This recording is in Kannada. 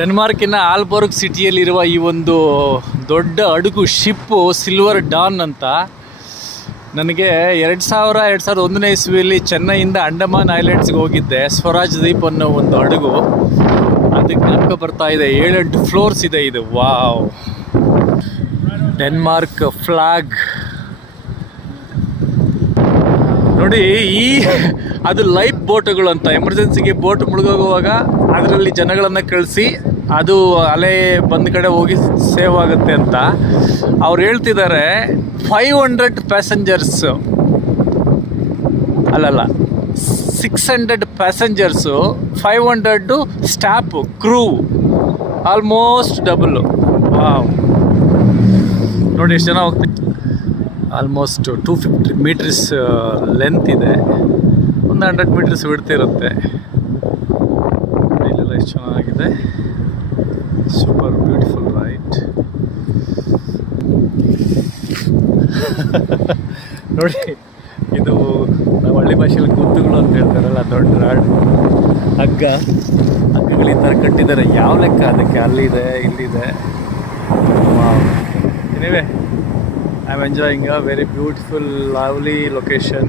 ಡೆನ್ಮಾರ್ಕಿನ ಆಲ್ಬೋರ್ಗ್ ಸಿಟಿಯಲ್ಲಿರುವ ಈ ಒಂದು ದೊಡ್ಡ ಹಡಗು ಶಿಪ್ಪು ಸಿಲ್ವರ್ ಡಾನ್ ಅಂತ. ನನಗೆ 2001ನೇ ಇಸ್ವಿಯಲ್ಲಿ ಚೆನ್ನೈಯಿಂದ ಅಂಡಮಾನ್ ಐಲ್ಯಾಂಡ್ಸ್ಗೆ ಹೋಗಿದ್ದೆ. ಸ್ವರಾಜ್ ದ್ವೀಪ್ ಅನ್ನೋ ಒಂದು ಹಡಗು, ಅದಕ್ಕೆ ಜ್ಞಾಪಕ ಬರ್ತಾ ಇದೆ. 7 ಫ್ಲೋರ್ಸ್ ಇದೆ ಇದು. ವಾವ್, ಡೆನ್ಮಾರ್ಕ್ ಫ್ಲಾಗ್ ನೋಡಿ. ಅದು ಲೈಫ್ ಬೋಟ್ಗಳು ಅಂತ. ಎಮರ್ಜೆನ್ಸಿಗೆ ಬೋಟ್ ಮುಳುಗೋಗುವಾಗ ಅದರಲ್ಲಿ ಜನಗಳನ್ನು ಕಳಿಸಿ ಅದು ಅಲೆ ಬಂದ ಕಡೆ ಹೋಗಿ ಸೇವ್ ಆಗುತ್ತೆ ಅಂತ ಅವ್ರು ಹೇಳ್ತಿದ್ದಾರೆ. 500 ಪ್ಯಾಸೆಂಜರ್ಸು ಅಲ್ಲಲ್ಲ 600 ಪ್ಯಾಸೆಂಜರ್ಸು, 500 ಸ್ಟಾಫ್ ಕ್ರೂ, ಆಲ್ಮೋಸ್ಟ್ ಡಬಲ್ಲು. ವಾವ್, ನೋಡಿ ಎಷ್ಟು ಜನ ಹೋಗ್ತೀವಿ. ಆಲ್ಮೋಸ್ಟ್ 250 ಮೀಟರ್ಸ್ ಲೆಂತ್ ಇದೆ, ಒಂದು 100 ಮೀಟರ್ಸ್ ಬಿಡ್ತಿರುತ್ತೆ. ಇಲ್ಲೆಲ್ಲ ಎಷ್ಟು ಚೆನ್ನಾಗಿದೆ, ಸೂಪರ್ ಬ್ಯೂಟಿಫುಲ್ ರೈಟ್. ನೋಡಿ, ಇದು ನಾವು ಹಳ್ಳಿ ಭಾಷೆಯಲ್ಲಿ ಗುತ್ತುಗಳು ಅಂತ ಹೇಳ್ತಾರಲ್ಲ, ದೊಡ್ಡ ರಾಡ್ ಹಗ್ಗಗಳು ಈ ಥರ ಕಟ್ಟಿದ್ದಾರೆ. ಯಾವ ಲೆಕ್ಕ ಅದಕ್ಕೆ? ಅಲ್ಲಿದೆ, ಇಲ್ಲಿದೆ. Anyway, I am enjoying a very beautiful, lovely location.